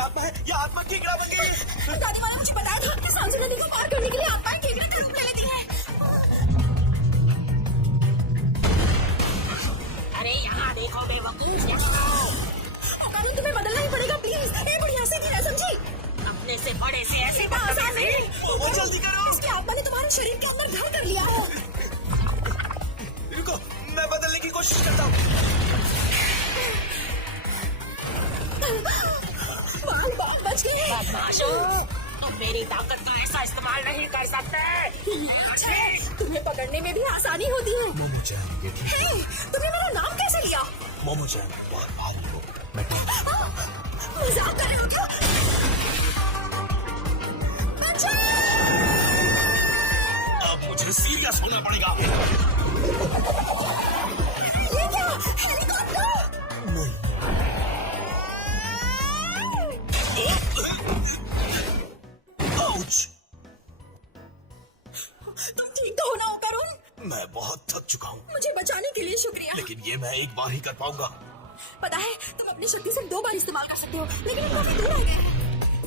आत्मा है, ये आत्मा केकड़ा बन गई है। दादी माँ ने मुझे बताया था कि सांसू नदी को पार करने के लिए आत्माएं केकड़े का रूप ले लेती हैं। अरे यहाँ देखो बेवकूफ, कानून तुम्हें बदलना ही पड़ेगा प्लीज। ये बुढ़िया से गिरा समझी। अपने से बड़े से ऐसे इतना आसान नहीं। वो जल्दी करो। इसकी आत्मा ने तुम्हारे शरीर के अंदर घर कर लिया है। रुको, मैं बदलने की कोशिश करता हूँ। बाल बच गए। बदमाशों, तुम मेरी ताकत का ऐसा इस्तेमाल नहीं कर सकते। तुम्हें पकड़ने में भी आसानी होती है। मोमो-चैन, ये ठीक है। तुमने मेरा नाम कैसे लिया? मोमो-चैन, बहुत भारी हो। मैं मजाक कर रहे हो क्या? अब मुझे सीरियस होना पड़ेगा। ये क्या? हेलीकॉप्टर? नहीं। आउच! तुम ठीक तो हो ना करुण? मैं बहुत थक चुका हूँ, मुझे बचाने के लिए शुक्रिया। लेकिन ये मैं एक बार ही कर पाऊंगा। पता है तुम अपनी शक्ति सिर्फ 2 बार इस्तेमाल कर सकते हो, लेकिन हम काफी दूर आ गए हैं।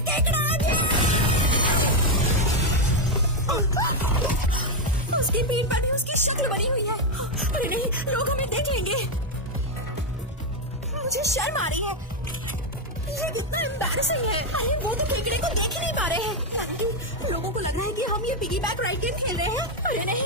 केकड़ा आ गया। उसकी पीठ पर भी उसकी शक्ल बनी हुई है। अरे नहीं, लोग हमें देख लेंगे। मुझे शर्म आ रही है। ये कितना एम्बैरेसिंग है। अरे वो तो केकड़े को देख ही नहीं पा रहे हैं। लोगों को लग रहा है कि हम ये पिगी बैक राइड गेम खेल रहे हैं। अरे नहीं,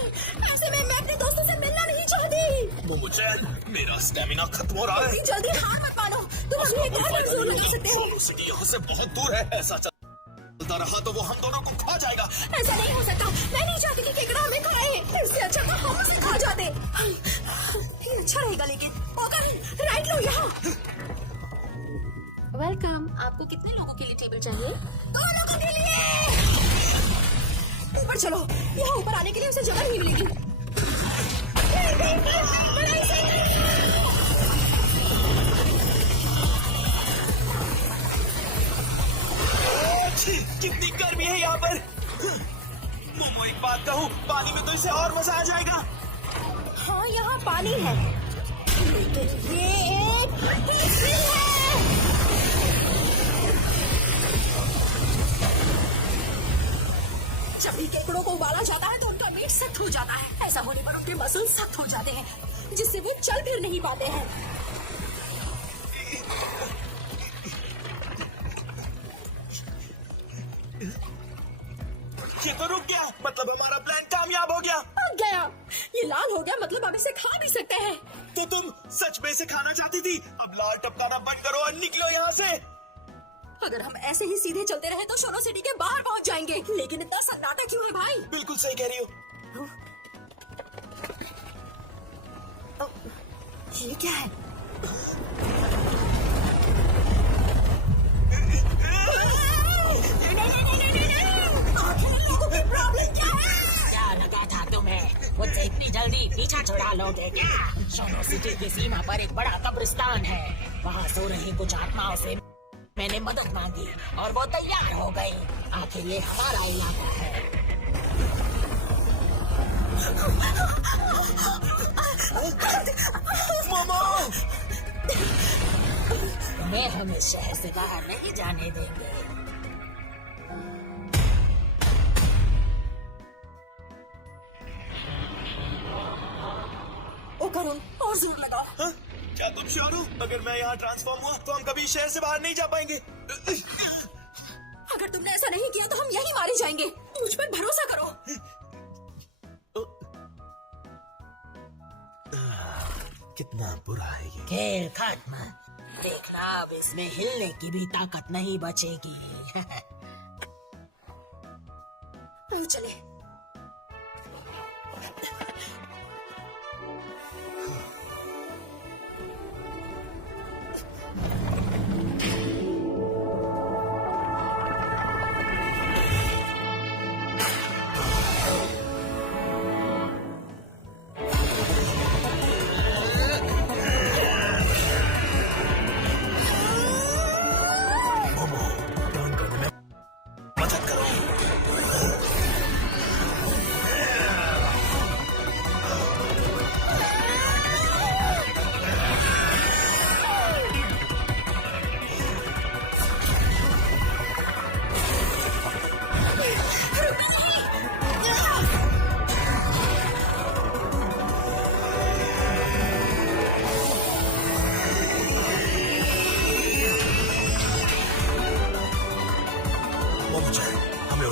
ऐसे में मैं अपने दोस्तों से मिलना नहीं चाहती। मोमो-चैन, मेरा स्टेमिना खत्म हो रहा है। जल्दी हार मत मानो, तुम अभी एक और बार जोर लगा सकते हो। सोलो सिटी यहाँ से बहुत दूर है। ऐसा चलता रहा तो वो हम दोनों को खा जाएगा। ऐसा नहीं हो सकता। मैं नहीं चाहती कि केकड़ा हमें खाए। इससे अच्छा तो हम उसे खा जाते। ये अच्छा रहेगा, लेकिन ओकर राइट लो यहाँ। वेलकम। आपको कितने लोगों के लिए टेबल चाहिए? 2 लोगों के लिए। ऊपर चलो, यहाँ ऊपर आने के लिए उसे जगह नहीं मिलेगी। कितनी गर्मी है यहाँ पर। मोमो, एक बात कहूँ, पानी में तो इसे और मजा आ जाएगा। हाँ, यहाँ पानी है, लेकिन ये एक हिस्ट्री है। जब भी केकड़ों को उबाला जाता है तो उनका मीट सख्त हो जाता है। ऐसा होने पर उनके मसल सख्त हो जाते हैं, जिससे वो चल फिर नहीं पाते हैं। ये तो रुक गया, मतलब हमारा प्लान कामयाब हो गया। पक गया। ये लाल हो गया, मतलब हम इसे खा भी सकते हैं। तो तुम सच में इसे खाना चाहती थी। अब लाल टपकाना बंद करो और निकलो यहाँ से। अगर हम ऐसे ही सीधे चलते रहे तो सोनो सिटी के बाहर पहुंच जाएंगे। लेकिन इतना सन्नाटा क्यों है भाई? बिल्कुल सही कह रही हो। ये क्या है? प्रॉब्लम क्या है? क्या लगा था तुम्हें मुझसे इतनी जल्दी पीछा छुड़ा लोगे क्या? सोनो सिटी की सीमा पर एक बड़ा कब्रिस्तान है। वहाँ सो रही कुछ आत्माओं से मैंने मदद मांगी और वो तैयार हो गई। आखिर ये हमारा इलाका है। मोमो, मैं हम इस शहर से बाहर नहीं जाने देंगे। ओ करुण, और जोर लगाओ। हाँ? क्या तुम श्योर हो? अगर मैं यहाँ ट्रांसफॉर्म हुआ तो हम कभी इस शहर से बाहर नहीं जा पाएंगे। अगर तुमने ऐसा नहीं किया तो हम यहीं मारे जाएंगे। मुझ पर भरोसा करो। कितना बुरा है ये। खेल खत्म। देखना, अब इसमें हिलने की भी ताकत नहीं बचेगी। चले।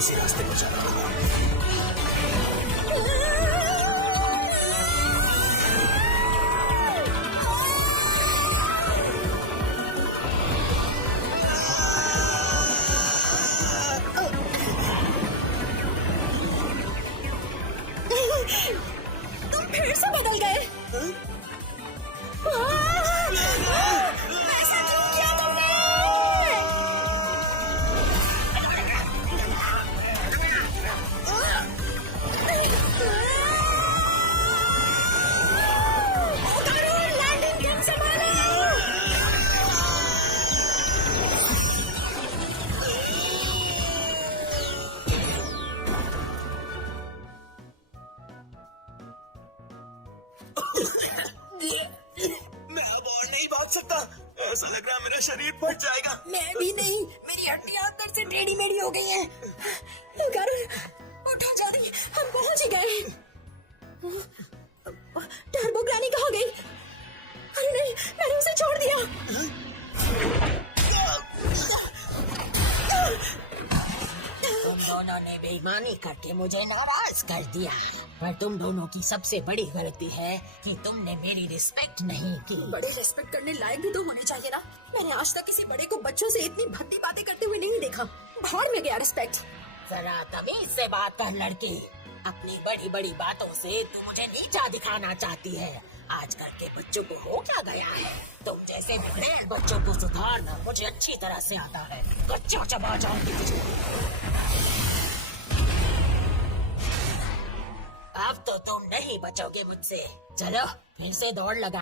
इसी रास्ते पर जा रहा हूँ। तुम फिर से बदल गए। ऐसा क्यों किया तुमने? उतारो, लैंडिंग गेम संभालो। मैं अब और नहीं भाग सकता। ऐसा लग रहा है मेरा शरीर फट जाएगा। मैं भी नहीं, मेरी हड्डियां अंदर से टेढ़ी मेढ़ी हो गई हैं। करुण, उठो जल्दी, हम पहुंच ही गए। टर्बो ग्रानी कहाँ गई? अरे नहीं, मैंने उसे छोड़ दिया। तुम दोनों ने बेईमानी करके मुझे नाराज कर दिया, पर तुम दोनों की सबसे बड़ी गलती है कि तुमने मेरी रिस्पेक्ट नहीं की। बड़े रेस्पेक्ट करने लायक भी तो होने चाहिए ना। मैंने आज तक किसी बड़े को बच्चों से इतनी भद्दी बातें करते हुए नहीं देखा। भाड़ में गया रिस्पेक्ट। जरा तमीज से बात कर लड़की। अपनी बड़ी बड़ी बातों से तू मुझे नीचा दिखाना चाहती है। आजकल के बच्चों को हो क्या गया है? तुम जैसे बिगड़े बच्चों को सुधारना मुझे अच्छी तरह से आता है। कच्चा चबा जाऊंगी तुझे। अब तो तुम नहीं बचोगे मुझसे। चलो फिर से दौड़ लगा।